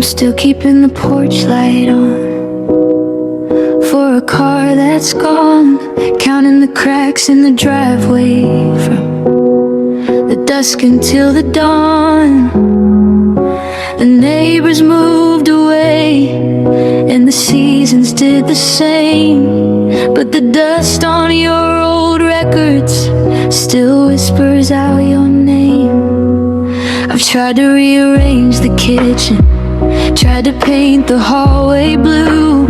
I'm still keeping the porch light on for a car that's gone, counting the cracks in the driveway from the dusk until the dawn. The neighbors moved away and the seasons did the same, but the dust on your old records still whispers out your name. I've tried to rearrange the kitchen, tried to paint the hallway blue,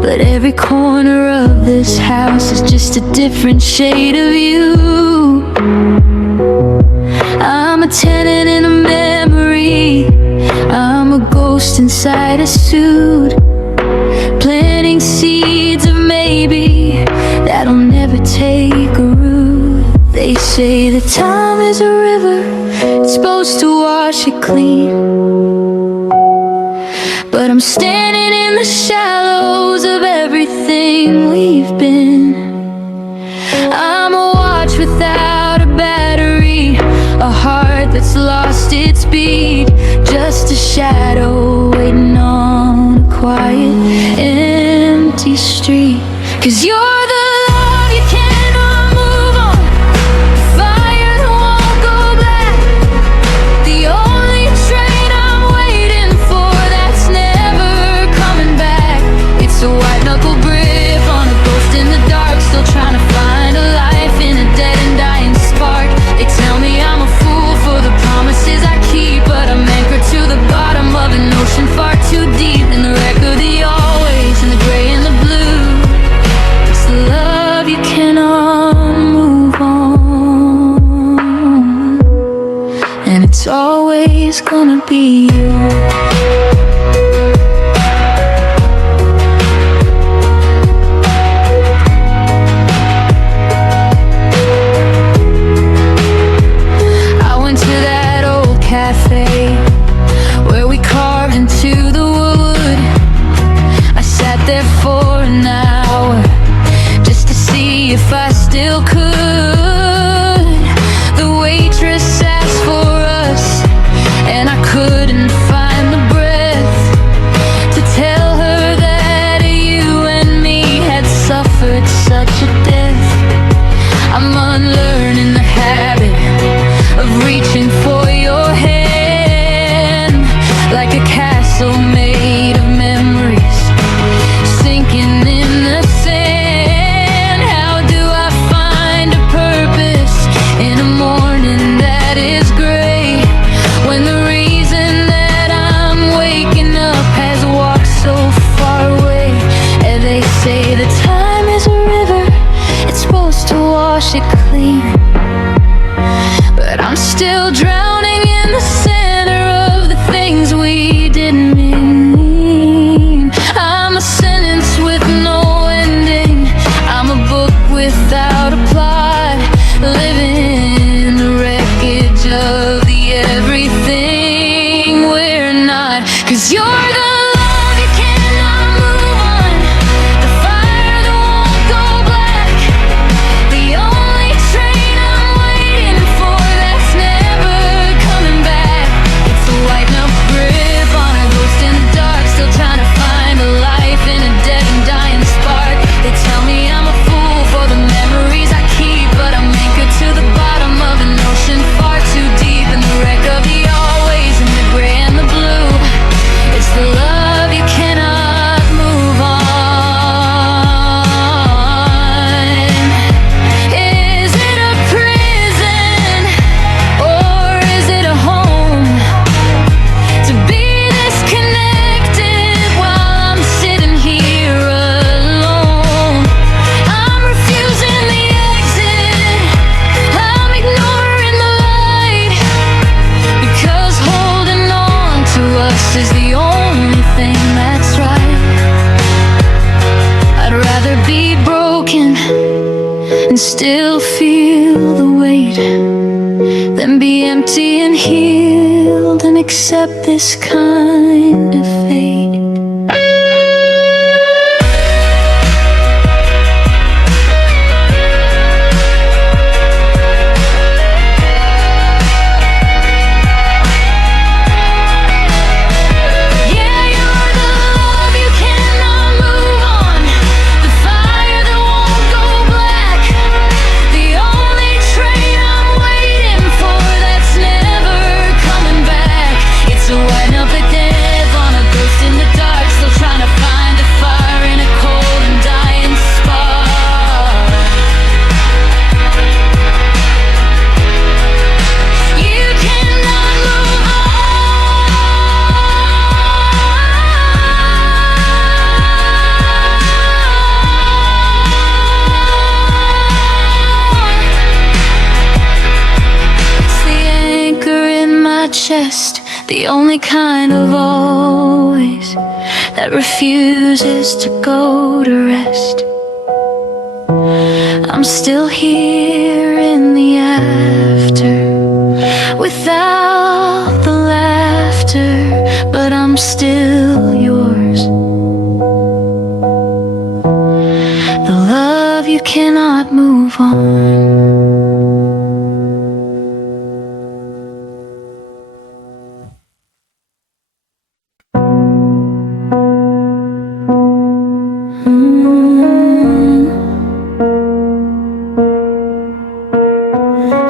but every corner of this house is just a different shade of you. I'm a tenant in a memory, I'm a ghost inside a suit, planting seeds of maybe that'll never take a root. They say that time is a river, it's supposed to wash it clean, but I'm standing in the shallows of everything we've been. I'm a watch without a battery, a heart that's lost its beat, just a shadow waiting on a quiet, empty street. 'Cause you're the love you cannot move on, the fire that won't go black, the only train I'm waiting for that's never coming back. It's a white knuckle grip on a ghost in the dark, still trying to find a life in a dead and dying spark. They tell me I'm a fool for the promises I keep, but I'm anchored to the bottom of an ocean far too deep, in the wreck of the always, in the gray and the blue. It's the love you cannot move on, and it's always gonna be you. Cafe where we carved into the wood. I sat there for an hour just to see if I still could. The waitress asked for us and I couldn't find the breath to tell her that you and me had suffered such a death. I'm unlearning the habit of reaching for your hand, like a castle made of memories sinking in the sand. How do I find a purpose in a morning that is gray, when the reason that I'm waking up has walked so far away? And they say that time is a river, it's supposed to wash it clean, but I'm still drowning in the center of the things we didn't mean. I'm a sentence with no ending, I'm a book without a plot, living in the wreckage of the everything we're not. 'Cause you're the love you cannot move on, the fire that won't go black, the only train I'm waiting for that's never coming back. It's a white knuckle grip on a ghost in the dark, still trying to find a life in a dead and dying spark. They tell me I'm a fool for the memories I keep, but I'm anchored to the bottom of an ocean far too deep, in the wreck of the always, in the gray and the blue. It's the love you cannot move on. Is it a prison or is it a home, to be disconnected while I'm sitting here alone? I'm refusing the exit, I'm ignoring the light, because holding on to us is the only thing that's right. I'd rather be broken and still feel the weight than be empty and healed and accept this kind of fate. Yeah. chest, the only kind of always that refuses to go to rest. I'm still here in the after, without the laughter, but I'm still yours. The love you cannot move on.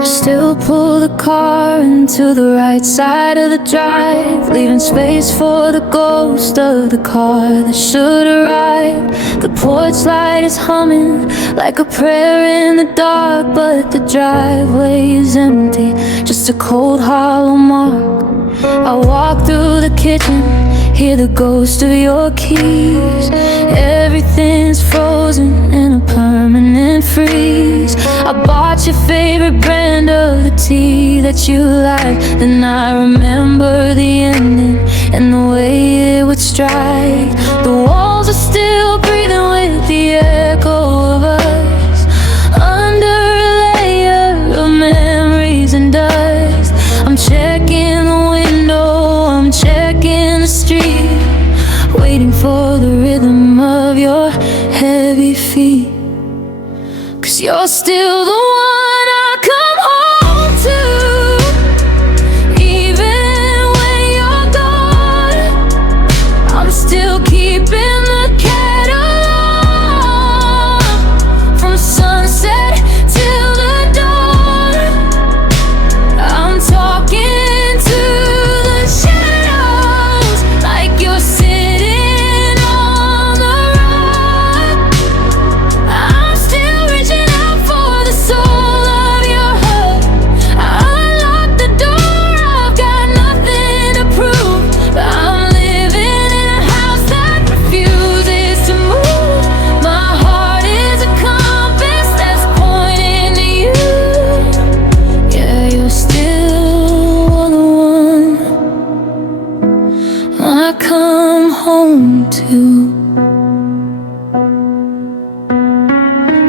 Still pull the car into the right side of the drive, leaving space for the ghost of the car that should arrive. The porch light is humming like a prayer in the dark, but the driveway is empty, just a cold hollow mark. I walk through the kitchen, hear the ghost of your keys. Everything's frozen in a permanent freeze. I bought your favorite brand of the tea that you like, then I remember the ending and the way it would strike. The walls are still breathing with the echo of us, under a layer of memories and dust. I'm checking the window, I'm checking the street, waiting for the rhythm of your heavy feet. 'Cause you're still the one I come home to, even when you're gone. I'm still keeping the kettle on, from sunset till the dawn. I'm talking to the shadows like you're sitting on the rock. I'm still reaching out for the soul of your heart. I unlocked the door, I've got nothing to prove, but I'm living in a house that refuses to move. My heart is a compass that's pointing to you. Yeah, you're still the one I come home to.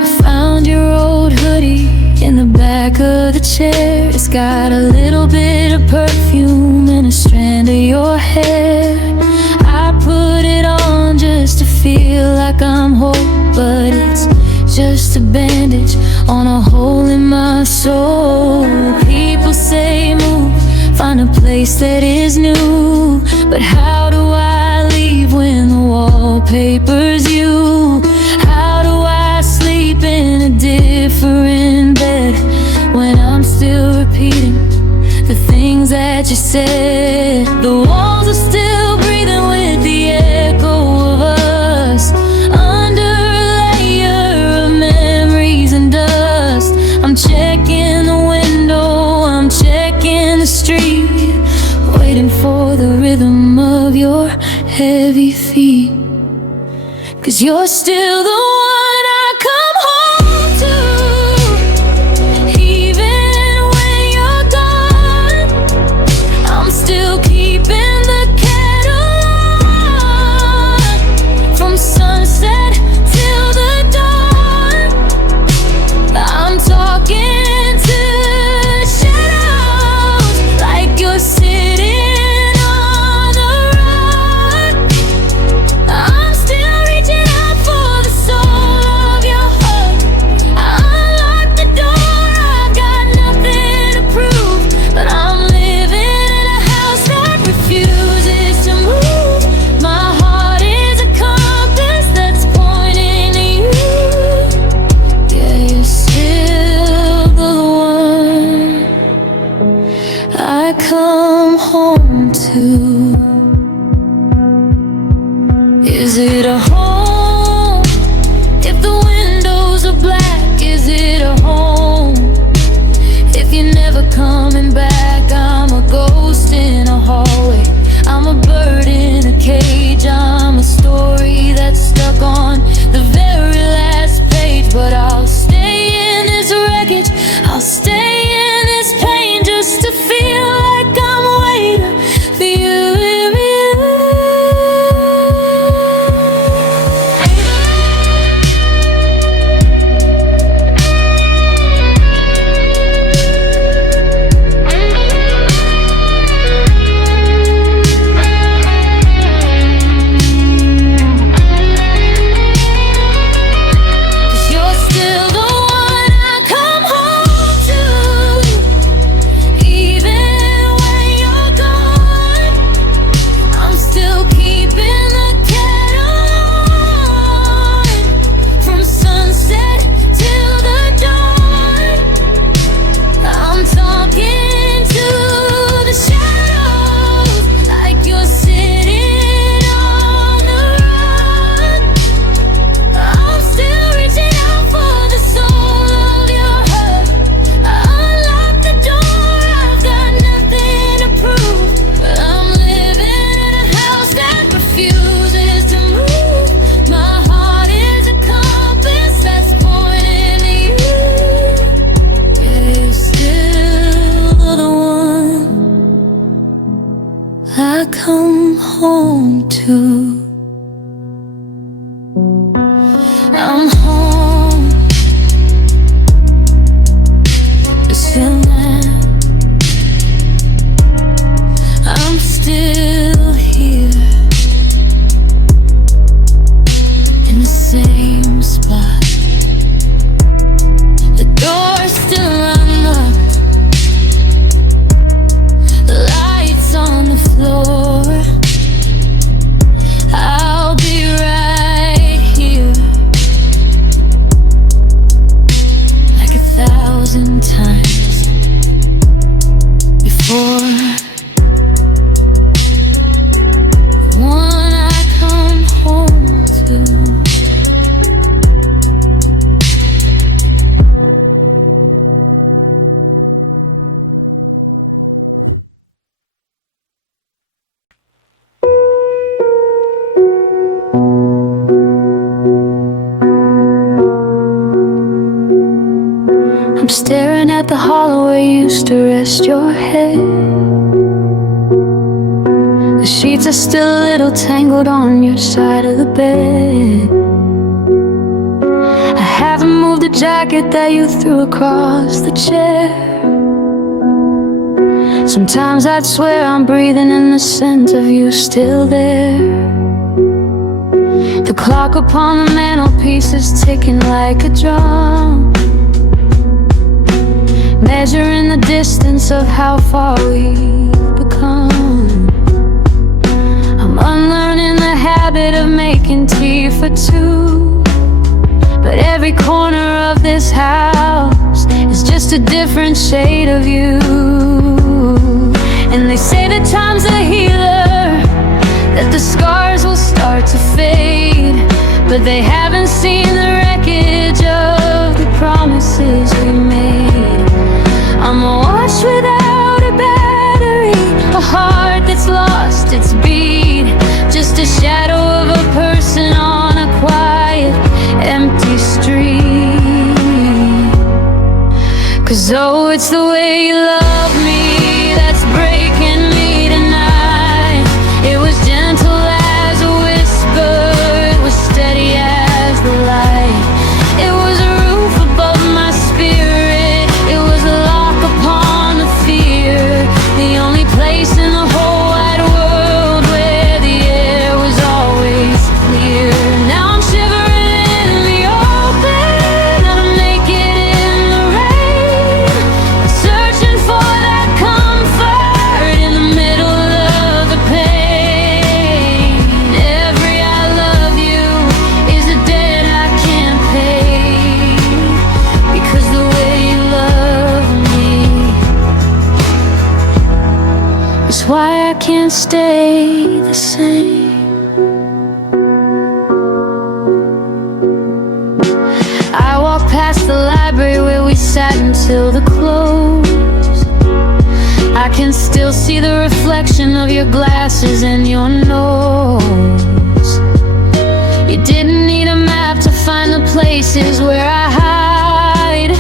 I found your old hoodie in the back of the chair. It's got a little bit of perfume and a strand of your hair. I put it on just to feel like I'm whole, but it's just a bandage on a hole in my soul. People say move, find a place that is new, but how do I leave when the wallpaper's you? How do I sleep in a different bed when I'm still repeating the things that you said? The walls are still breathing with the echo of us, under a layer of memories and dust. I'm checking the window, I'm checking the street, waiting for the rhythm of your heavy feet. 'Cause you're still the one I come home to, even when you're gone. I'm still keeping the kettle on, from sunset till the dawn. I'm talking to shadows like you're sitting on a rock. I'm still reaching out for the soul of your heart. I unlocked the door, I've got nothing to prove, but I'm living in a house that refuses to move. My heart is a compass that's pointing to you. Yeah, you're still the one I come home to. Is it a home if the windows are black? Is it a home if you're never coming back? I'm a ghost in a hallway, I'm a bird in a cage, I'm a story that's stuck on the very last page. But I'll stay in this wreckage, I'll stay in this pain, just to feel like I'm waiting rest your head. The sheets are still a little tangled on your side of the bed. I haven't moved the jacket that you threw across the chair. Sometimes I'd swear I'm breathing in the scent of you still there. The clock upon the mantelpiece is ticking like a drum, measuring the distance of how far we've become. I'm unlearning the habit of making tea for two, but every corner of this house is just a different shade of you. And they say that time's a healer, that the scars will start to fade, but they haven't seen the wreckage of the promises we made. I'm a watch without a battery, a heart that's lost its beat, just a shadow of a person on a quiet, empty street. 'Cause oh, it's the way you love me that's breaking me tonight. It was gentle as a whisper, it was steady as the light. It was a roof above my spirit, it was a lock upon the fear. The only place in the whole wide world where the air was always clear. Now I'm shivering in the open, and I'm naked in the rain, searching for that comfort in the middle of the pain. Every I love you is a debt I can't pay, because the way you love me is why I can't stay the same. I walk past the library where we sat until the close. I can still see the reflection of your glasses and your nose. You didn't need a map to find the places where I hide.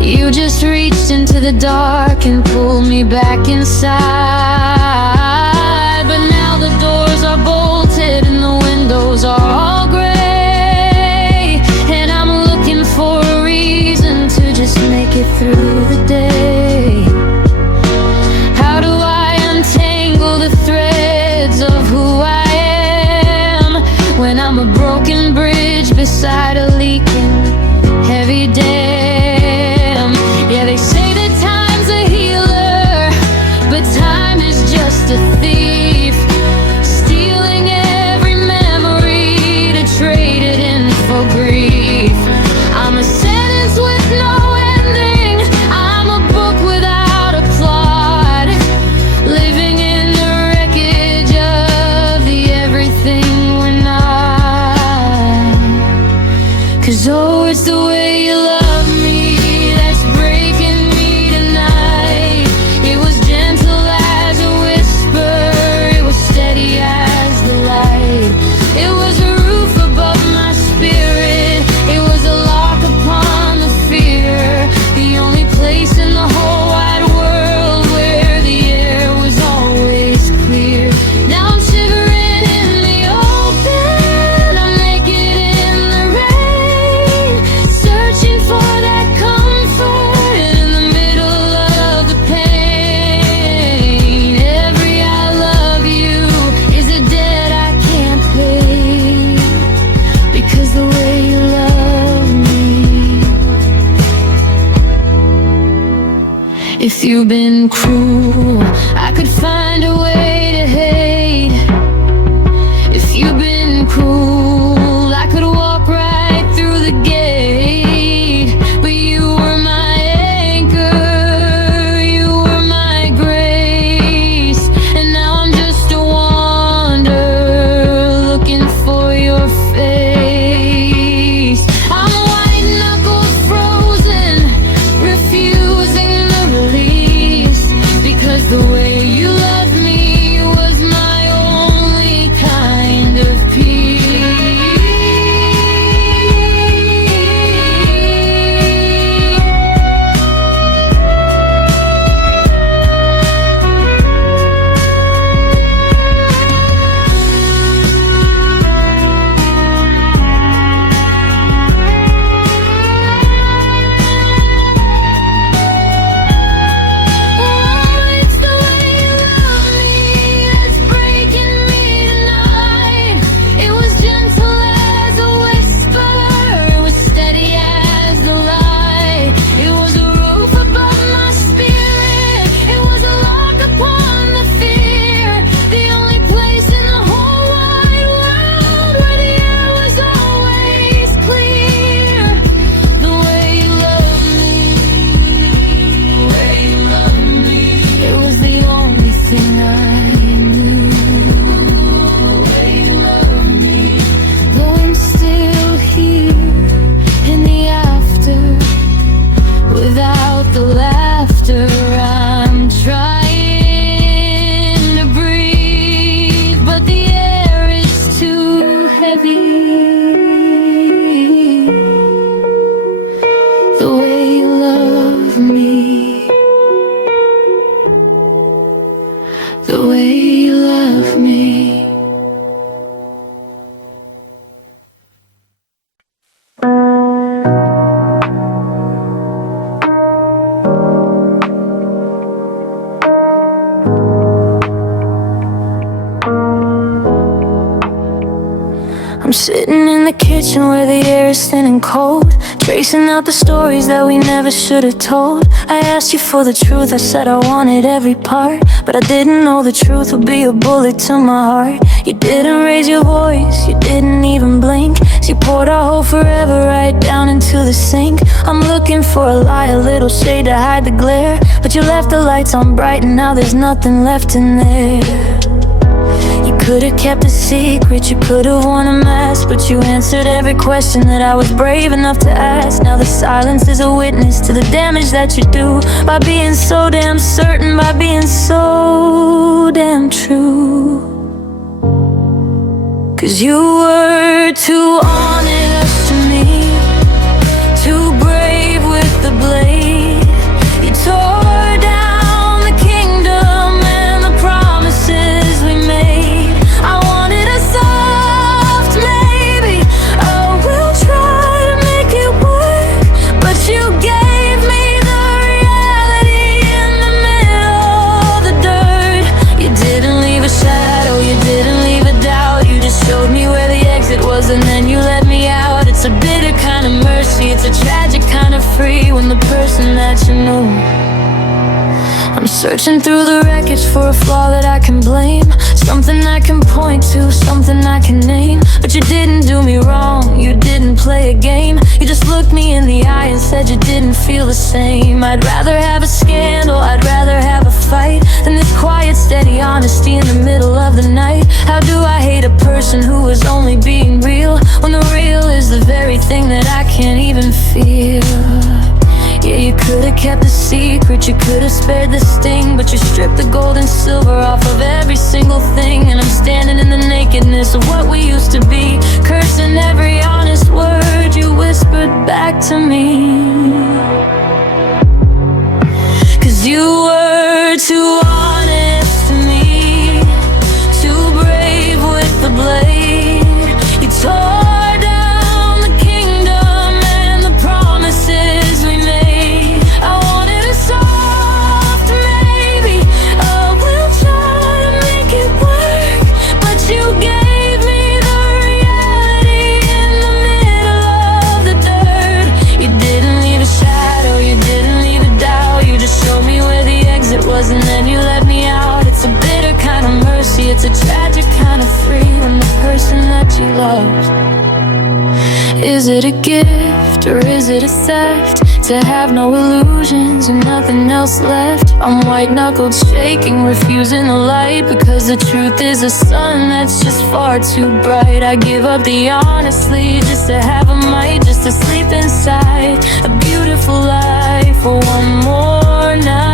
You just reached into the dark and pulled me back inside. But now the doors are bolted and the windows are all gray, and I'm looking for a reason to just make it through the day. How do I untangle the threads of who I am when I'm a broken bridge beside a leaking heavy dam? Yeah, they say that time's a healer, but time is just a thief, stealing every memory to trade it in for grief. I'm a sentence with no ending, I'm a book without a plot, living in the wreckage of the everything we're not. 'Cause oh, it's the way you love me that's breaking me tonight. It was gentle as a whisper, it was steady as the light. It was a roof above my spirit, it was a lock upon the fear. The only place in the whole wide world where the air was always clear. Now I'm shivering in the open, I'm naked in the rain, searching for that comfort in the middle of the pain. Every I love you is a debt I can't pay, because the way you love me. If you've been cruel, I could find a way to hate. If you've been cruel, I could walk right through the gate. But you were my anchor, you were my grace, and now I'm just a wanderer looking for your face. I'm white knuckles frozen, refusing the release, because the way you love me I'm sitting in the kitchen where the air is thin and cold, tracing out the stories that we never should have told. I asked you for the truth, I said I wanted every part, but I didn't know the truth would be a bullet to my heart. You didn't raise your voice, you didn't even blink, so you poured our whole forever right down into the sink. I'm looking for a lie, a little shade to hide the glare, but you left the lights on bright and now there's nothing left in there. You could've kept a secret, you could've worn a mask, but you answered every question that I was brave enough to ask. Now the silence is a witness to the damage that you do, by being so damn certain, by being so damn true. 'Cause you were too honest to me, too brave with the blade. You tore down the kingdom and the promises we made. I wanted a soft maybe, I will try to make it work, but you gave me the reality in the middle of the dirt. You didn't leave a shadow, you didn't leave a doubt, you just showed me where the exit was and then you let me out. It's a bitter kind of mercy, it's a tragic kind of free when the person that you knew. I'm searching through the wreckage for a flaw that I can blame, something I can point to, something I can name. But you didn't do me wrong, you didn't play a game, you just looked me in the eye and said you didn't feel the same. I'd rather have a scandal, I'd rather have a fight, than this quiet, steady honesty in the middle of the night. How do I hate a person who is only being real, when the real is the very thing that I can't even feel? Yeah, you could've kept a secret, you could've spared the sting, but you stripped the gold and silver off of every single thing. And I'm standing in the nakedness of what we used to be, cursing every honest word you whispered back to me. 'Cause you were too honest to me, too brave with the blade. You tore down the kingdom and the promises we made. I wanted a soft maybe, I will try to make it work, but you gave me the reality in the middle of the dirt. You didn't leave a shadow, you didn't leave a doubt, you just showed me where the exit was and then you let me out. It's a bitter kind of mercy, it's a tragic kind of free when the person that you loved. Is it a gift or is it a theft, to have no illusions and nothing else left? I'm white-knuckled shaking, refusing the light, because the truth is a sun that's just far too bright. I give up the honestly just to have a might, just to sleep inside a beautiful life for one more night.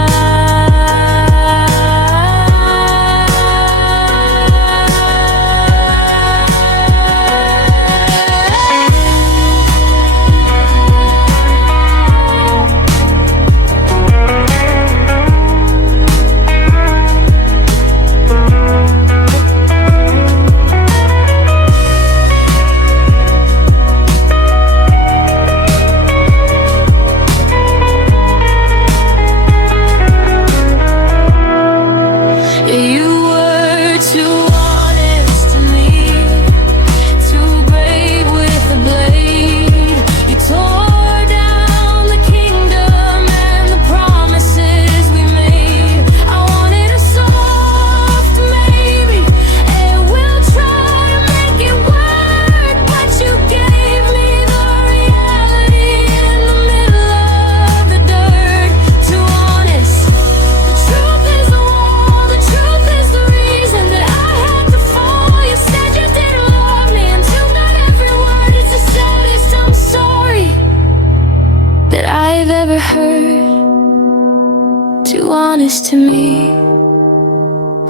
To me,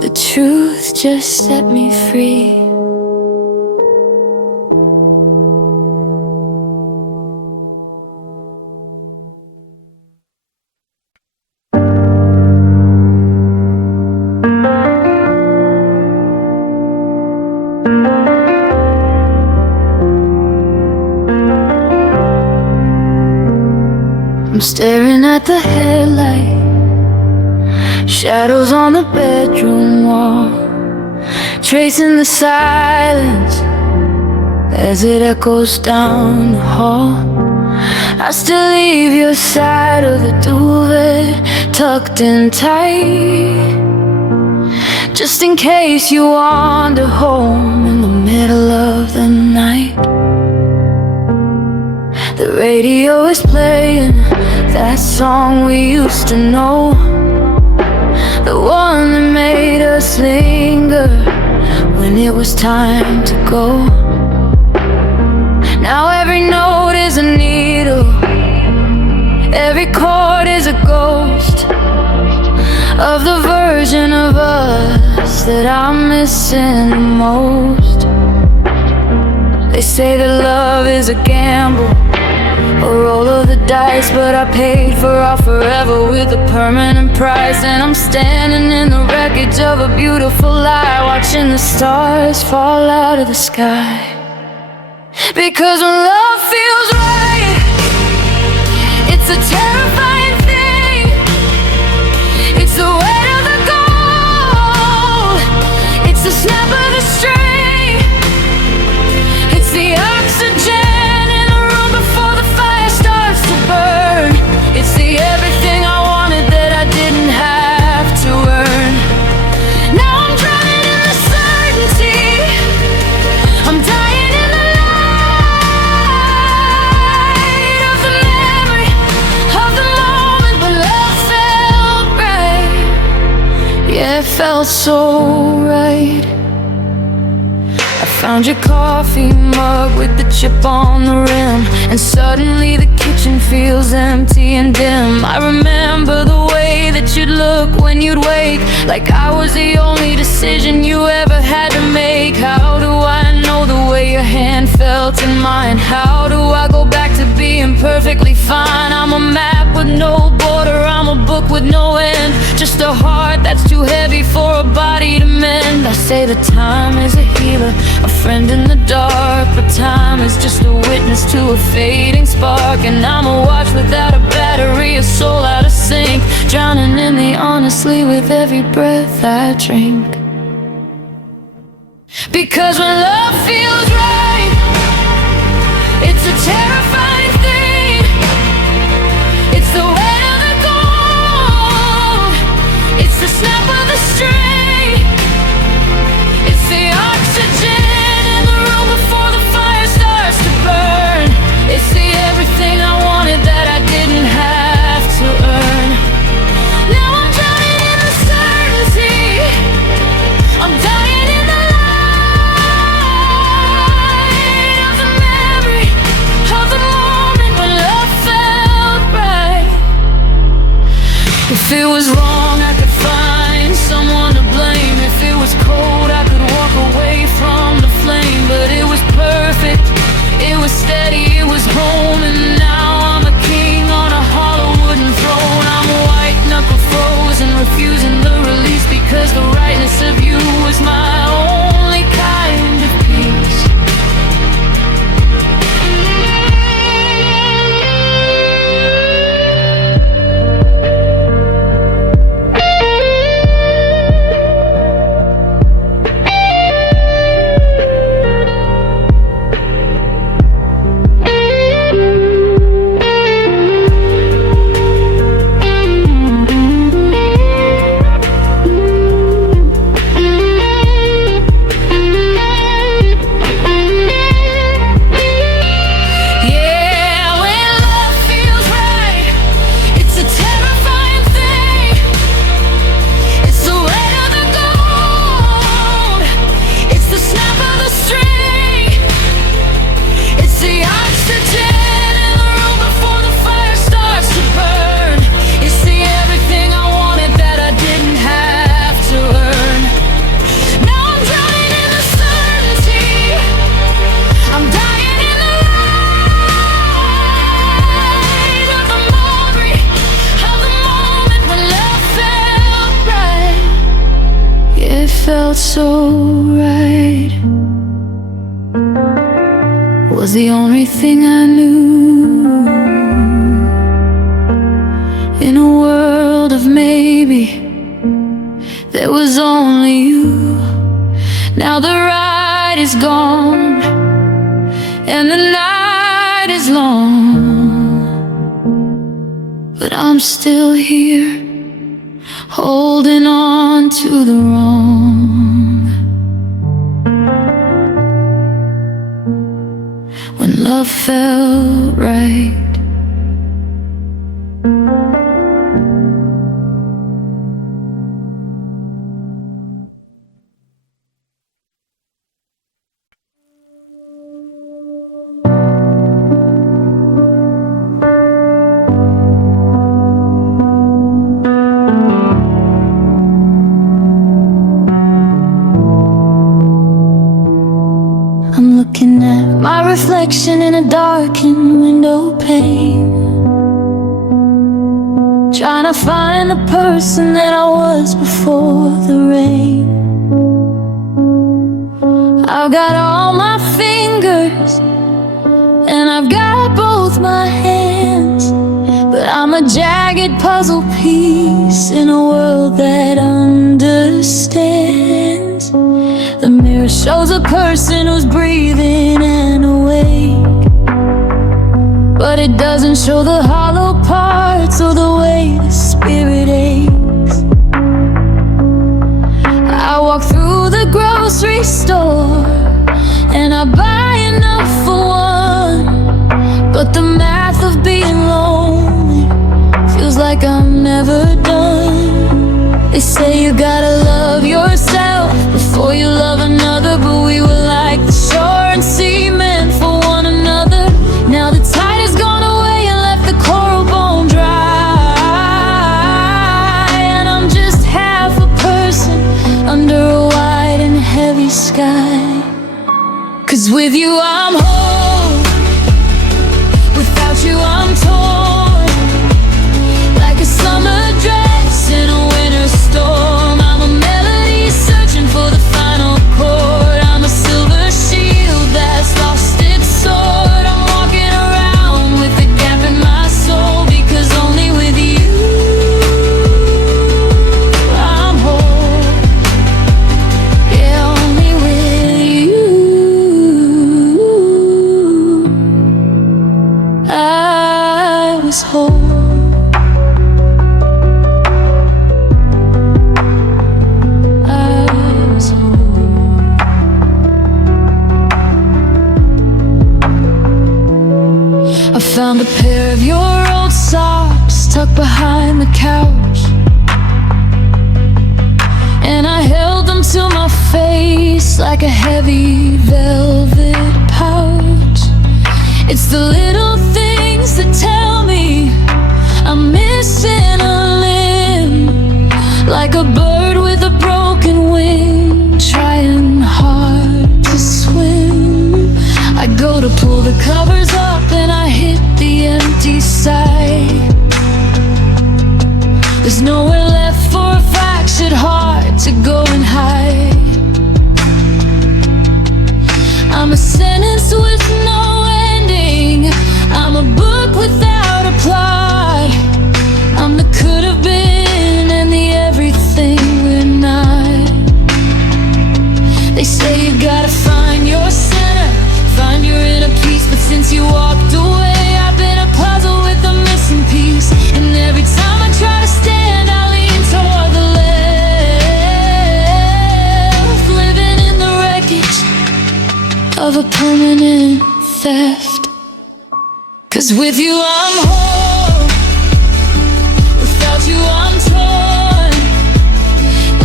the truth just set me free. I'm staring at the headlight, shadows on the bedroom wall, tracing the silence as it echoes down the hall. I still leave your side of the duvet tucked in tight, just in case you wander home in the middle of the night. The radio is playing that song we used to know, the one that made us linger when it was time to go. Now every note is a needle, every chord is a ghost of the version of us that I'm missing the most. They say that love is a gamble, a roll of the dice, but I paid for our forever with a permanent price. And I'm standing in the wreckage of a beautiful lie, watching the stars fall out of the sky. Because when love feels right, it's a terrifying thing. It's the weight of the gold, it's the snap of the string, it's the oxygen in the room before the fire starts to burn. It's the everything I wanted that I didn't have to earn. Now I'm drowning in the certainty, I'm dying in the light of the memory of the moment when love felt right. Yeah, it felt so right. I found your coffee mug with the chip on the rim, and suddenly the kitchen feels empty and dim. I remember the way that you'd look when you'd wake, like I was the only decision you ever had to make. How do I know the way your hand felt in mine? How do I go back to being perfectly fine? I'm a map with no border, I'm a book with no end, just a heart that's too heavy for a body to mend. I say that time is a healer, a friend in the dark, but time is just a witness to a fading spark. And I'm a watch without a battery, a soul out of sync, drowning in the honestly with every breath I drink. Because when love feels right, it's a terrifying thing. It's the weight of the gold, it's the snap of the string, it's the oxygen in the room before the fire starts to burn. It's the everything I wanted that I didn't have to earn. Now I'm drowning in the certainty, I'm dying in the light of the memory of the moment when love felt right. If it was wrong, I could find someone to blame. If it was cold, I could walk away from the flame. But it was perfect, it was steady, it was home. And now I'm a king on a hollow wooden throne. I'm white knuckle frozen, refusing the release, because the rightness of you was my only kind of peace. Felt so right, was the only thing I knew. In a world of maybe, there was only you. Now the ride is gone, I'm still here, holding on to the wrong. When love felt right. I'm looking at my reflection in a darkened window pane, trying to find the person that I was before the rain. I've got all my fingers and I've got both my hands, but I'm a jagged puzzle piece in a world that understands. The mirror shows a person who's breathing and awake, but it doesn't show the hollow parts or the way the spirit aches. I walk through the grocery store and I buy enough for one, but the math of being lonely feels like I'm never done. They say you gotta love yourself before you love another, but we were like the shore and cement for one another. Now the tide has gone away and left the coral bone dry, and I'm just half a person under a wide and heavy sky. 'Cause with you I'm whole, without you I'm torn, like a summer dress in a winter storm. I'm a melody searching for the final chord. I'm a silver shield that's lost its sword. I'm walking around with a gap in my soul, because only with you I'm whole. Yeah, only with you I was whole. I found a pair of your old socks tucked behind the couch, and I held them to my face like a heavy velvet pouch. It's the little things that tell me I'm missing a limb, like a bird with a broken wing, trying hard to swim. I go to pull the covers up and I hit the empty side. There's nowhere left for a fractured heart to go and hide. I'm a sentence with no ending, I'm a book without a plot. I'm the could have been and the everything we're not. They say you gotta find your center, find your inner peace, but since you walked away, I've been a puzzle with a missing piece. And every time I try to stand, I lean toward the left, living in the wreckage of a permanent theft. 'Cause with you I'm whole, without you I'm torn,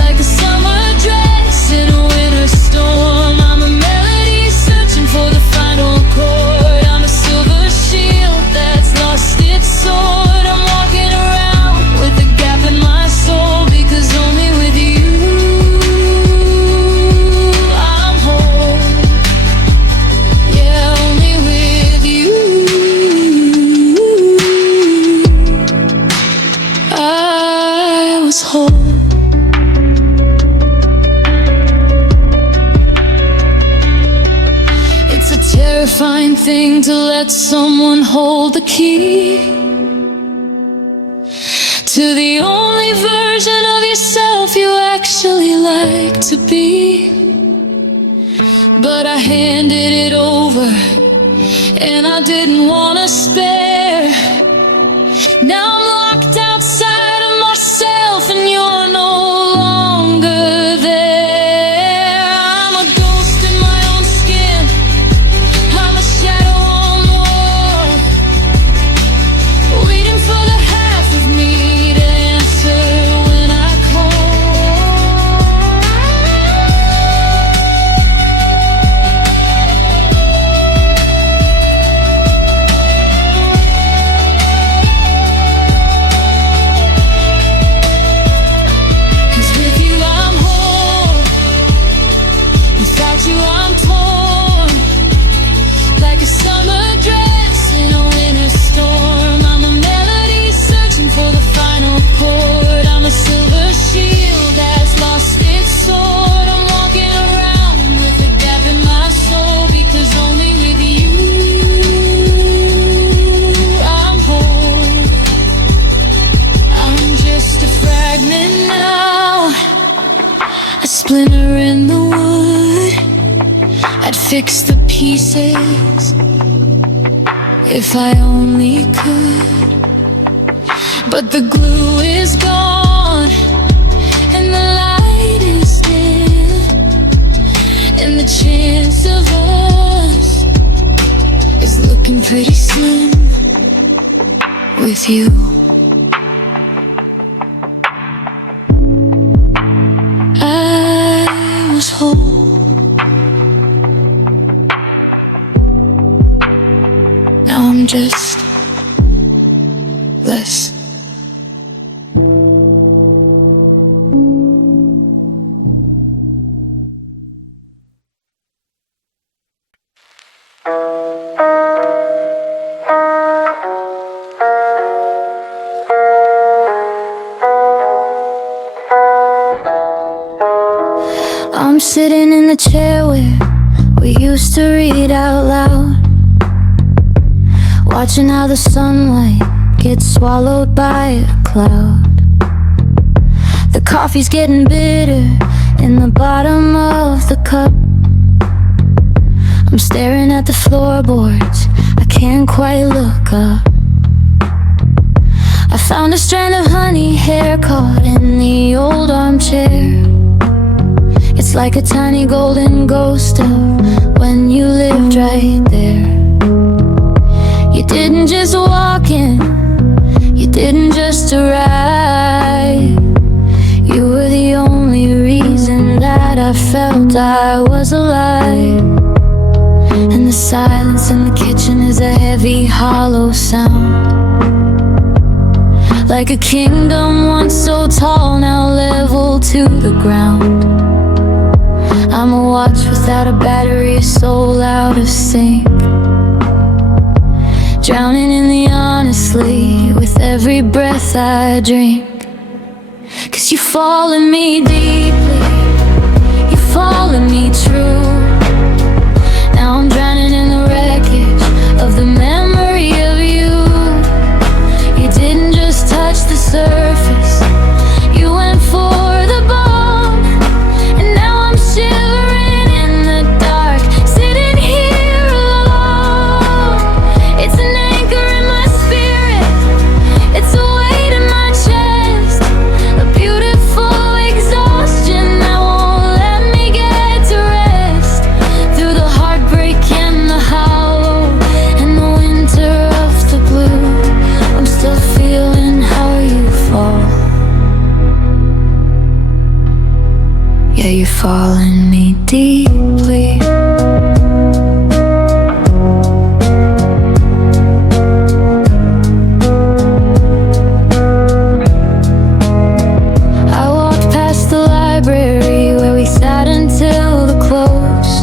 like a summer dress in a winter storm. I'm a melody searching for the final chord. I'm a silver shield that's lost its sword. I'm walking around with a gap in my soul, because only with you I'm whole. Yeah, only with you I was whole. It's a terrifying thing to let someone hold the key to the only version of yourself you actually like to be. But I handed it over and I didn't want to spare. Now I'm locked out pieces if I only could. But the glue is gone and the light is dim, and the chance of us is looking pretty slim with you. I was whole, now I'm just less. I'm sitting in the chair where we used to read out loud, watching how the sunlight gets swallowed by a cloud. The coffee's getting bitter in the bottom of the cup. I'm staring at the floorboards, I can't quite look up. I found a strand of honey hair caught in the old armchair. It's like a tiny golden ghost of when you lived right there. You didn't just walk in, you didn't just arrive. You were the only reason that I felt I was alive. And the silence in the kitchen is a heavy, hollow sound, like a kingdom once so tall, now level to the ground. I'm a watch without a battery, a soul out of sync, drowning in the honestly with every breath I drink. 'Cause you fall in me deeply, you fall in me true. Now I'm drowning in the wreckage of the memory of you. You didn't just touch the surface, you went for the bone. And now I'm shivering in the dark, sitting here alone. It's an anchor in my spirit, it's a weight in my chest, a beautiful exhaustion that won't let me get to rest. Through the heartbreak and the hollow and the winter of the blue, I'm still feeling how you fall. Yeah, you fall in me deeply. I walked past the library where we sat until the close.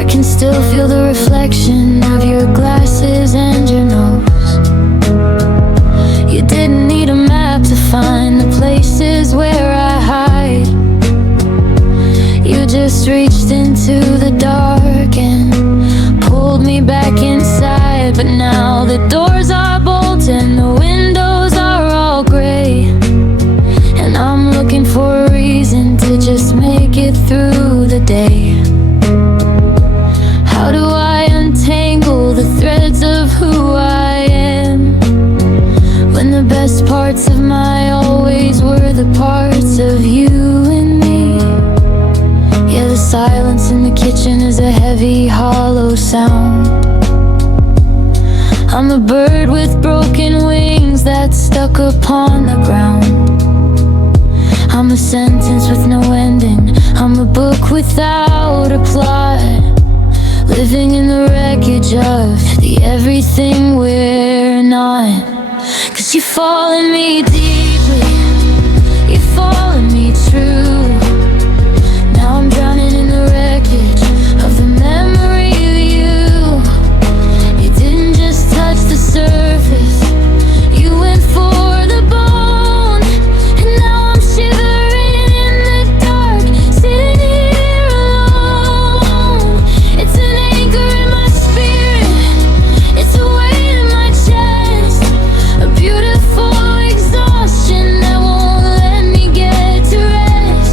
I can still feel the reflection of your glasses and your nose. You didn't need a map to find the places where I hide. You just reached into the dark and pulled me back inside. But now the doors are bolted and the windows are all gray, and I'm looking for a reason to just make it through the day. How do I untangle the threads of who I am, when the best parts of my always were the parts of you and me? Yeah, the silence in the kitchen is a heavy, hollow sound. I'm a bird with broken wings that's stuck upon the ground. I'm a sentence with no ending, I'm a book without a plot, living in the wreckage of the everything we're not. 'Cause you fall in me deeply, you fall in me true. Now I'm drowning in the wreckage of the memory of you. You didn't just touch the surface, you went for the bone. And now I'm shivering in the dark, sitting here alone. It's an anchor in my spirit, it's a weight in my chest, a beautiful exhaustion that won't let me get to rest.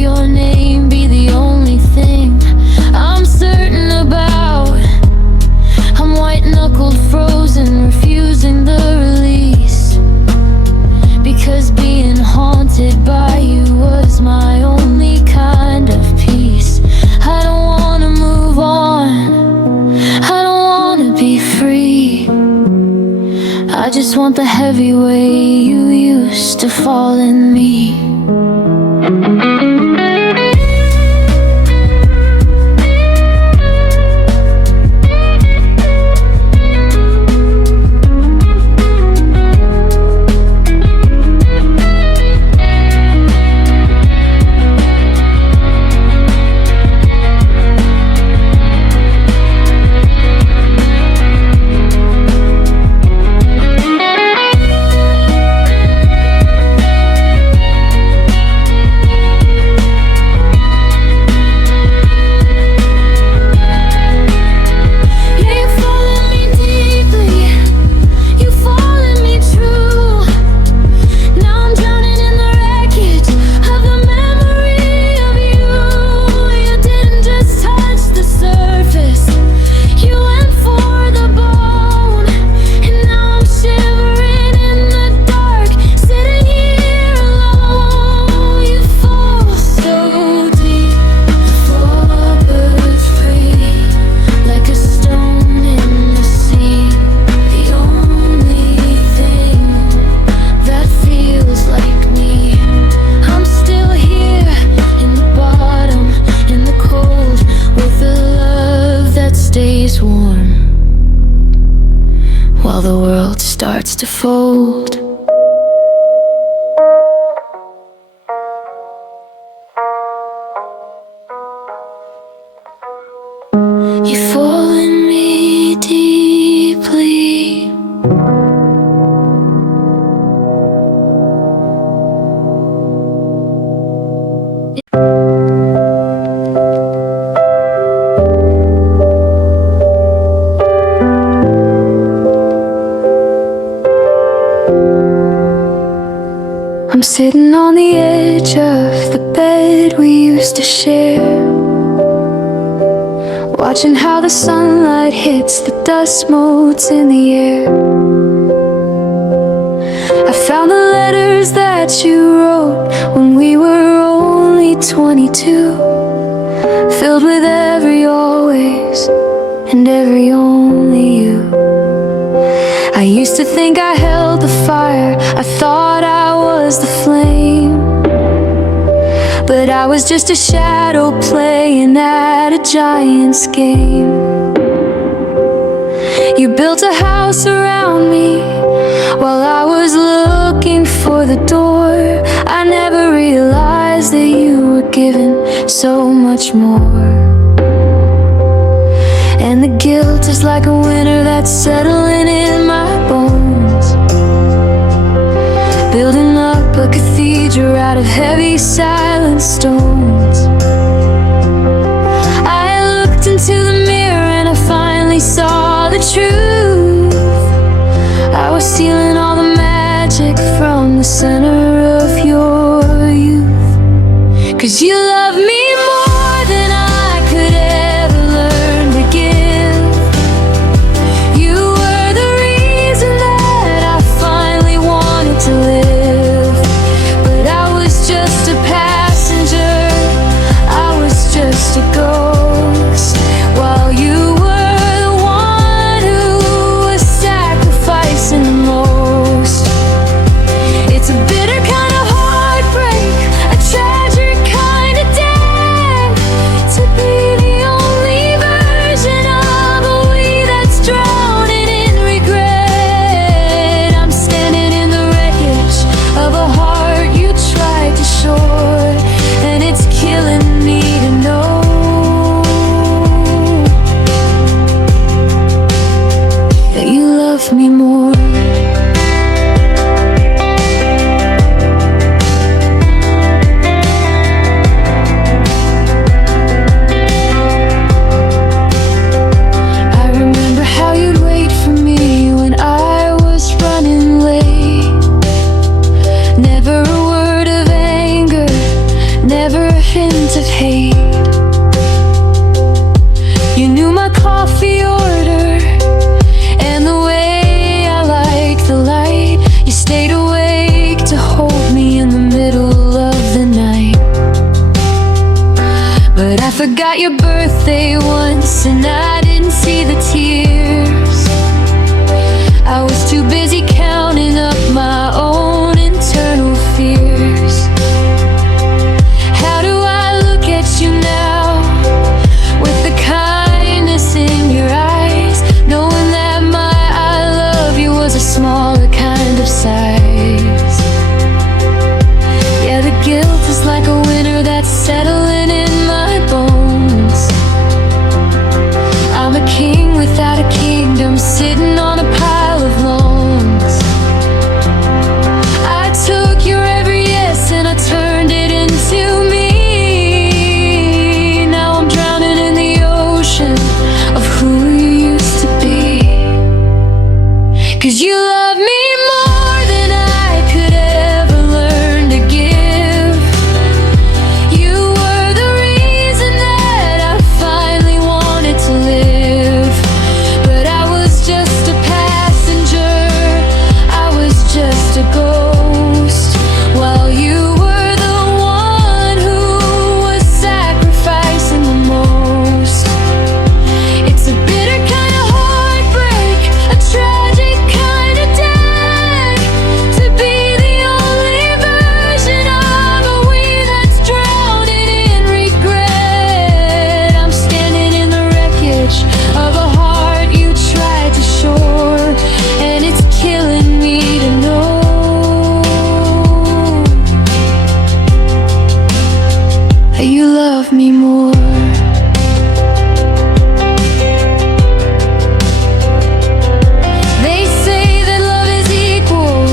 your name be the only thing I'm certain about. I'm white-knuckled, frozen, refusing the release, because being haunted by you was my only kind of peace. I don't wanna move on, I don't wanna be free. I just want the heavy way you used to fall in me. Warm while the world starts to fold. You fall in me deeply. I'm sitting on the edge of the bed we used to share, watching how the sunlight hits the dust motes in the air. I found the letters that you wrote when we were only 22, filled with every always and every only you. I used to think I held the fire, I thought I was the flame, but I was just a shadow playing at a giant's game. You built a house around me while I was looking for the door. I never realized that you were given so much more. And the guilt is like a winter that's settling in my bones, building up a cathedral out of heavy silent stones. I looked into the mirror and I finally saw the truth. I was stealing all the magic from the center of your youth, 'cause you love me more than I could ever learn to give. You were the reason that I finally wanted to live, but I was just a passenger, I was just a ghost, while you were the one who was sacrificing the most. It's a bitter kind of heartbreak, a tragic kind of death. hint of hate. You knew my coffee order and the way I liked the light. You stayed awake to hold me in the middle of the night. But I forgot your birthday once and I didn't see the tears. I was too busy counting up my own internal fears. How do I look at you now with the kindness in your eyes, knowing that my I love you was a smaller kind of size? Yeah, the guilt is like a winter that's settling in my bones. I'm a king without a kingdom, sitting on a pile of loans. I took your every yes and I turned it into me. Now I'm drowning in the ocean of who you used to be. 'Cause you love me more than I could ever learn to give. You were the reason that I finally wanted to live. But I was just a passenger, I was just a ghost, while you were the one who was sacrificing the most. It's a bitter kind of heartbreak, a tragic kind of death, to be the only version of a we that's drowning in regret. I'm standing in the wreckage of a heart you tried to shore, and it's killing me to know that you love me more. They say that love is equal,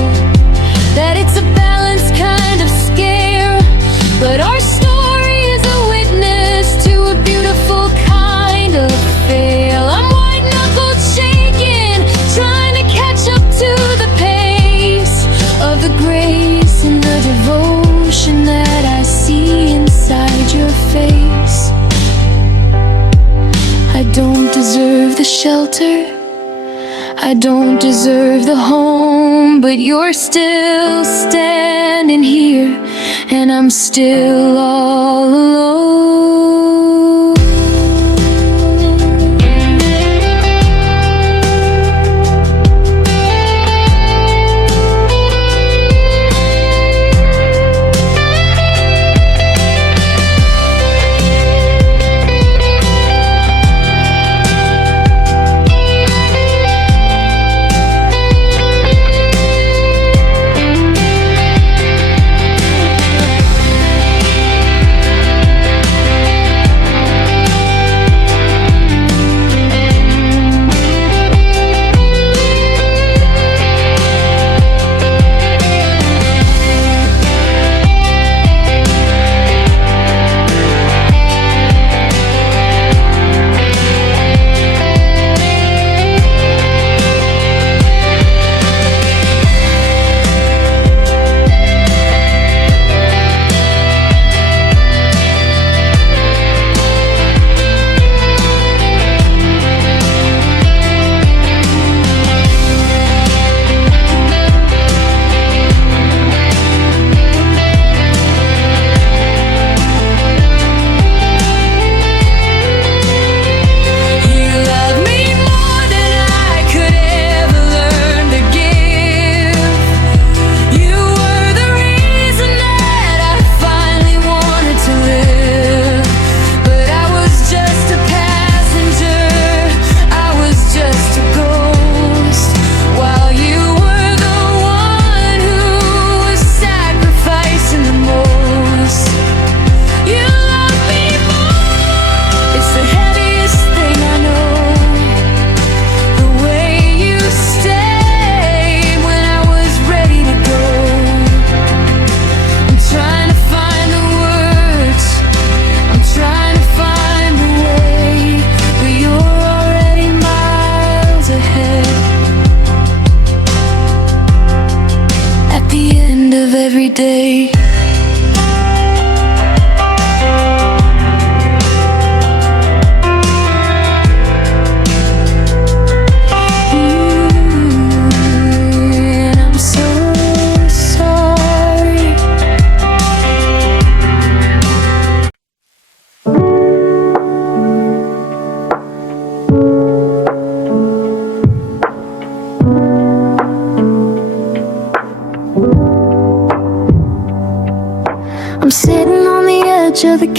that it's a balanced kind of scale. But our story is a witness to a beautiful kind of fail. I'm white-knuckled shaking, trying to catch up to the pace of the grace and the devotion that I see inside your face. I don't deserve the shelter, I don't deserve the home, but you're still standing here, and I'm still all alone.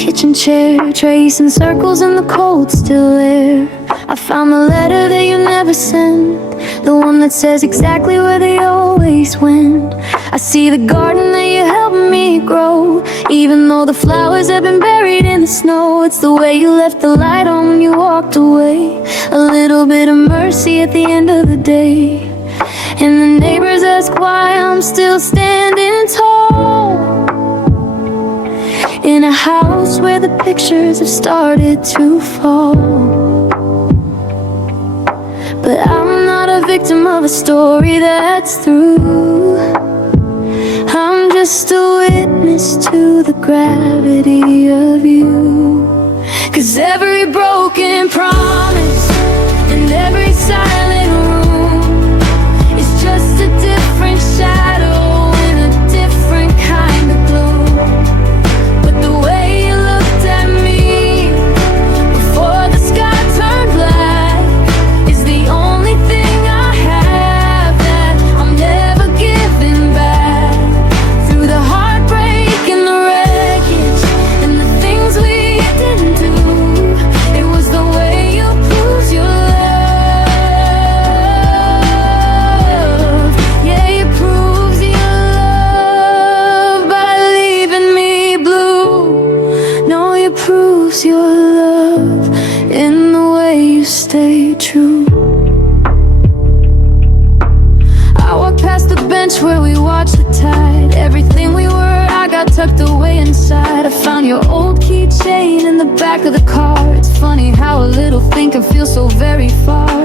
kitchen chair, tracing circles in the cold still air. I found the letter that you never sent, the one that says exactly where they always went. I see the garden that you helped me grow, even though the flowers have been buried in the snow. It's the way you left the light on when you walked away, a little bit of mercy at the end of the day. And the neighbors ask why I'm still standing tall in a house where the pictures have started to fall. But I'm not a victim of a story that's through. I'm just a witness to the gravity of you. 'Cause every broken promise and every silent room is just a different shadow in a different kind of gloom. But the way you looked at me before the sky turned black is the only thing I have that I'm never giving back. Through the heartbreak and the wreckage and the things we didn't do, it was the way you proved your love. Yeah, you proved your love by leaving me blue. No, you proved your love in the way you stay true. I walked past the bench where we watched the tide. Everything we were, I got tucked away inside. I found your old keychain in the back of the car. It's funny how a little thing can feel so very far.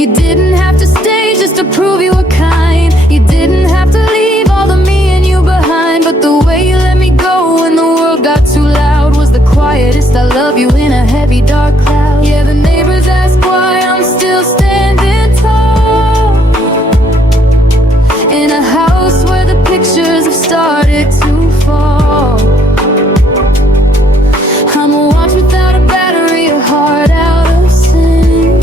You didn't have to stay just to prove you were kind. You didn't have to leave all the me and you behind. But the way you let me go when the world got too loud was the quietest I love you in a heavy dark cloud. Yeah, the neighbors ask why I'm still standing tall in a house where the pictures have started to fall. I'm a watch without a battery, a heart out of sync,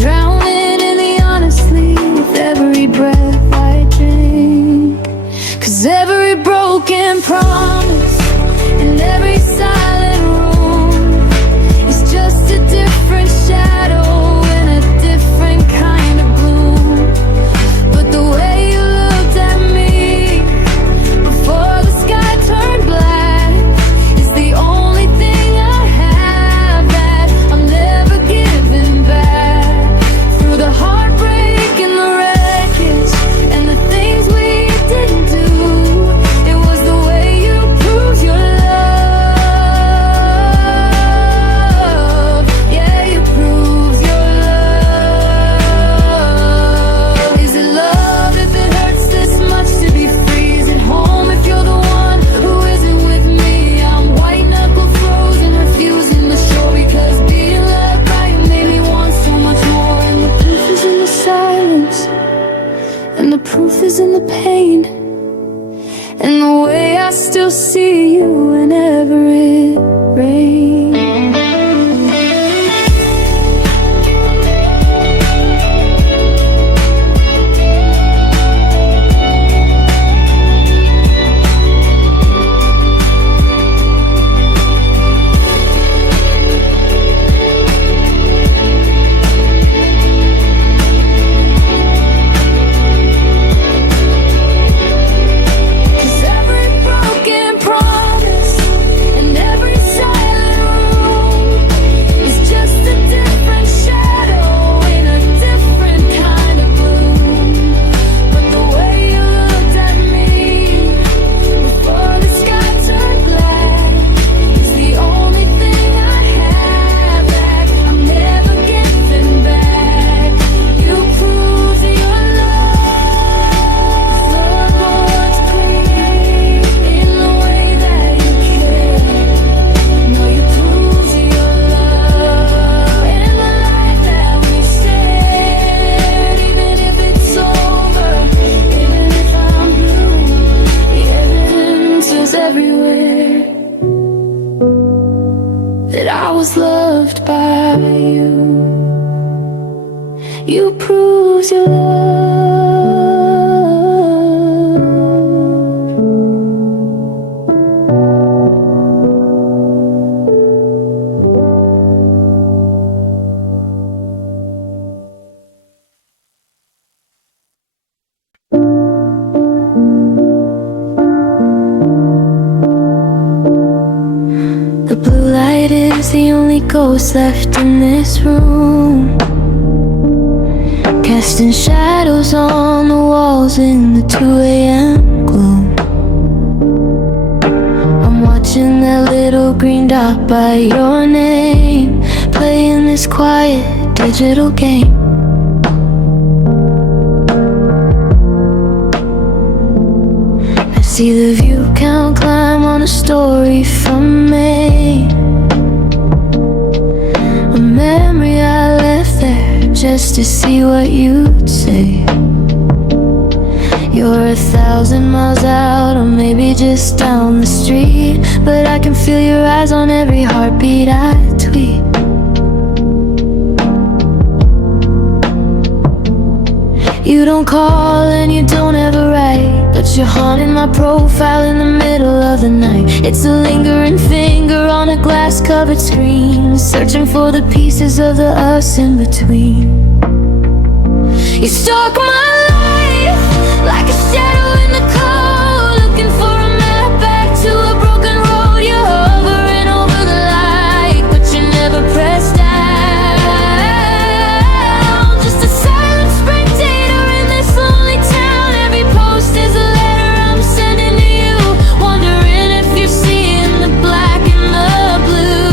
drowning in the honestly with every breath I drink. 'Cause every broken promise and every silent room is just a different shadow in a different kind of gloom. But the way you looked at me before the sky turned black is the only thing I have that I'm never giving back. Through the heartbreak and the wreckage and the things we didn't do, it was the way you proved your love. Yeah, you proved your love. Is it love if it hurts this much to be free? Is it home if you're the one who isn't with me? I'm white knuckle frozen, refusing to show, because being loved by you made me want so much more. And the proof is in the silence, and the proof is in the pain, and the way I still see you whenever it rains. That I was loved by you. You proved your love. The blue light is the only ghost left in this room, casting shadows on the walls in the 2 a.m. gloom. I'm watching that little green dot by your name, playing this quiet digital game. I see the view count climb on a story from May, a memory I left there just to see what you'd say. You're 1,000 miles out, or maybe just down the street, but I can feel your eyes on every heartbeat I tweet. You don't call and you don't ever write, but you're haunting my profile in the middle of the night. It's a lingering finger on a glass-covered screen, searching for the pieces of the us in between. You stalk my life like a shadow in the cold, looking for a map back to a broken road. You're hovering over the light, but you never press down. Just a silent spectator in this lonely town. Every post is a letter I'm sending to you, wondering if you're seeing the black and the blue.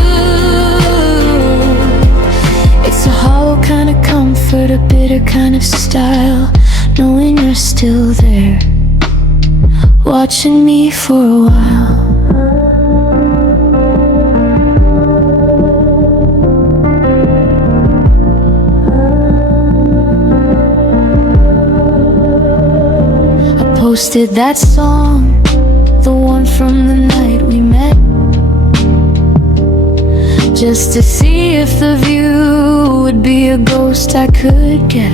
It's a hollow kind of comfort, a bitter kind of style, knowing you're still there, watching me for a while. I posted that song, the one from the night we met, just to see if the view would be a ghost I could get.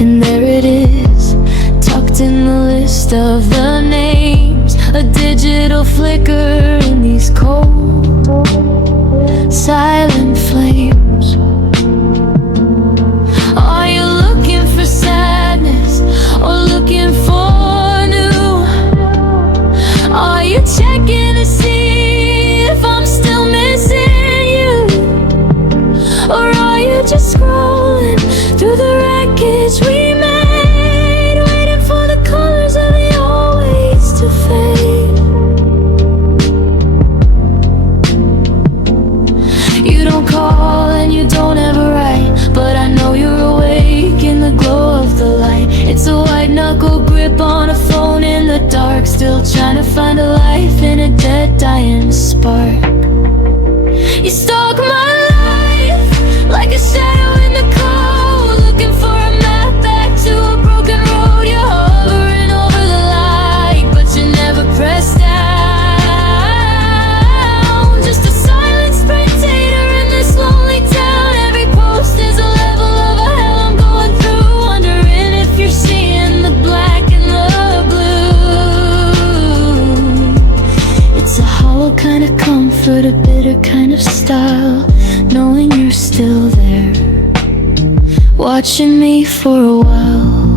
And there it is, tucked in the list of the names, a digital flicker in these cold, silent flames. Are you looking for sadness or looking for new? Are you checking to see if I'm still missing you? Or are you just scrolling through the wreckage we made, waiting for the colors of the old ways to fade? You don't call and you don't ever write, but I know you're awake in the glow of the light. It's a white knuckle grip on a phone in the dark, still trying to find a life in a dead, dying spark. You stalk my life like a shadow in the cold, looking for a map back to a broken road. You're hovering over the light, but you never press down. Just a silent spectator in this lonely town. Every post is a level of a hell I'm going through, wondering if you're seeing the black and the blue. It's a hollow kind of comfort, a bitter kind of style, knowing you're still there, watching me for a while.